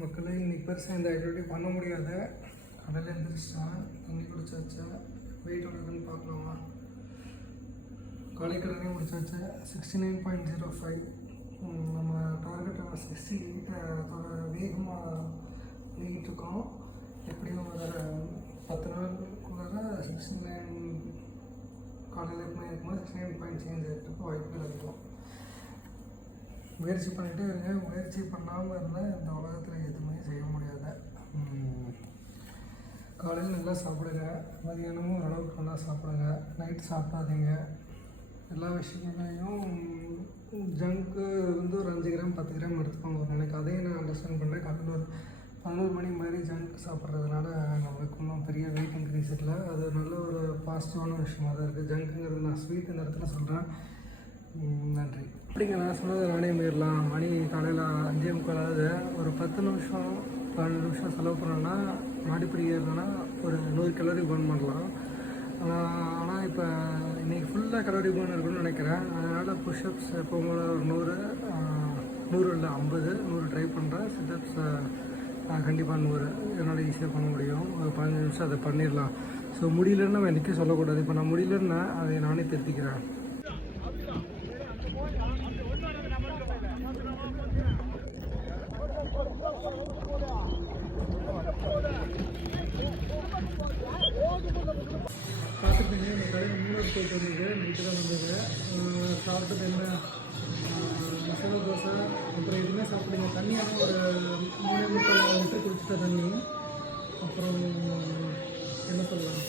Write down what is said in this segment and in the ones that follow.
மக்களே இன்னைக்கு பெருசாக இந்த ஆக்டிவிட்டி பண்ண முடியாத கடலில் எழுந்திரிச்சிட்டேன், தண்ணி குடிச்சாச்சா, வெயிட் எவ்வளோன்னு பார்க்கலாமா. காலை கடனே முடிச்சாச்சு. 69.05. நம்ம டார்கெட்டை 68 வேகமாக நீங்கிட்டு இருக்கோம். எப்படியும் ஒரு 10 நாளுக்குள்ளார 69 காலையில் எப்பவுமே இருக்கும்போது 69.7 வாய்ப்புகள் அதிகம். முயற்சி பண்ணிகிட்டே இருங்க. முயற்சி பண்ணாமல் இருந்தால் இந்த உலகத்தில் எதுவுமே செய்ய முடியாது. காலையில் நல்லா சாப்பிடுங்க, மதியானமும் ஓரளவுக்கு நல்லா சாப்பிடுங்க, நைட்டு சாப்பிடாதீங்க. எல்லா விஷயங்களையும் ஜங்க்கு வந்து ஒரு 5 கிராம் 10 கிராம் எடுத்துக்கோங்க. எனக்கு அதையும் நான் அண்டர்ஸ்டாண்ட் பண்ணுறேன். காலையில் ஒரு 11 மணி மாதிரி ஜங்க் சாப்பிட்றதுனால நம்மளுக்கு இன்னும் பெரிய வெயிட் இன்க்ரீஸ் இல்லை. அது நல்ல ஒரு பாசிட்டிவான விஷயமாக தான் இருக்குது. ஜங்க்குங்கிறது நான் ஸ்வீட் இந்த இடத்துல சொல்கிறேன். நன்றி. அப்படிங்க, நான் சொன்னது நானே மீறலாம். மணி காலையில் 5:45. ஒரு 10 நிமிஷம் 12 நிமிஷம் செலவு பண்ணோன்னா மாடிப்படி ஏறினா ஒரு 100 கலோரி பர்ன் பண்ணலாம். ஆனால் இப்போ இன்றைக்கி ஃபுல்லாக கலோரி பர்ன் இருக்குன்னு நினைக்கிறேன். அதனால் புஷ்அப்ஸ் எப்போவும் ஒரு 100 இல்லை 50 ட்ரை பண்ணுறேன். சிட்டப்ஸ் கண்டிப்பாக 100 என்னால் ஈஸியாக பண்ண முடியும். ஒரு 15 நிமிஷம் அதை பண்ணிடலாம். ஸோ முடியலன்னு நம்ம என்றைக்கும் சொல்லக்கூடாது. இப்போ நான் முடியலன்னா அதை நானே திருத்திக்கிறேன். பார்த்துட்டீங்க, இந்த கடையில் 3 போயிட்டு வந்தது. நைட்டு தான் வந்தது. சாப்பிட்டது என்ன, மசாலா தோசை, அப்புறம் எதுவுமே சாப்பிடுங்க. தண்ணியாக ஒரு 3 லிட்டர் குடிச்சிட்ட தண்ணி. அப்புறம் என்ன சொல்லலாம்,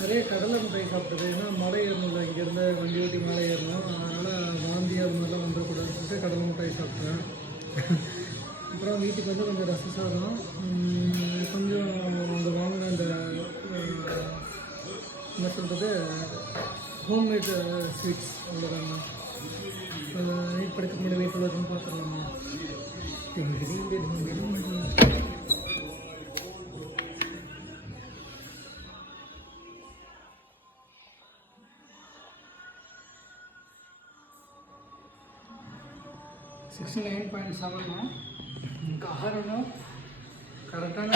நிறைய கடலை மிட்டாய் சாப்பிட்டது. ஏன்னா மலை ஏறணும்ல, இங்கேருந்து வண்டி ஓட்டி மேலே ஏறணும். அதனால் வாந்தி அது மாதிரிலாம் வந்துடக்கூடாதுன்னு சொல்லிட்டு கடலை மிட்டாய் சாப்பிட்டேன். அப்புறம் வீட்டுக்கு வந்து கொஞ்சம் ரச சாதம், கொஞ்சம் அந்த வாங்கின அந்த என்ன சொல்கிறது ஹோம்மேட் ஸ்வீட்ஸ், அவ்வளோதாங்க. நைட் படுக்க முடிய வெயிட் உள்ளதுன்னு பார்த்துடலாமா. காரணம் கரெக்டான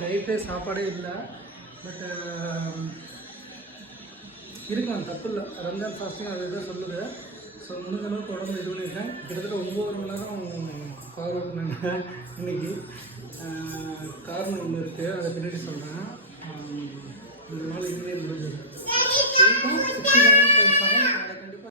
டயட்டு சாப்பாடே இல்லை. பட்டு இருக்கலாம், தப்பு இல்லை. ரம்ஜான் ஃபாஸ்டிங் அது இதை சொல்லுது. ஸோ முடிஞ்ச அளவுக்கு உடம்பு இது பண்ணியிருக்கேன். கிட்டத்தட்ட 9 மணி நேரம் பவர் அவுட் பண்ணேன் இன்றைக்கி. காரணம் ஒன்று இருக்குது, அதை பின்னாடி சொல்கிறேன். இந்த நாள் இதுவே முடிஞ்சது. 69.7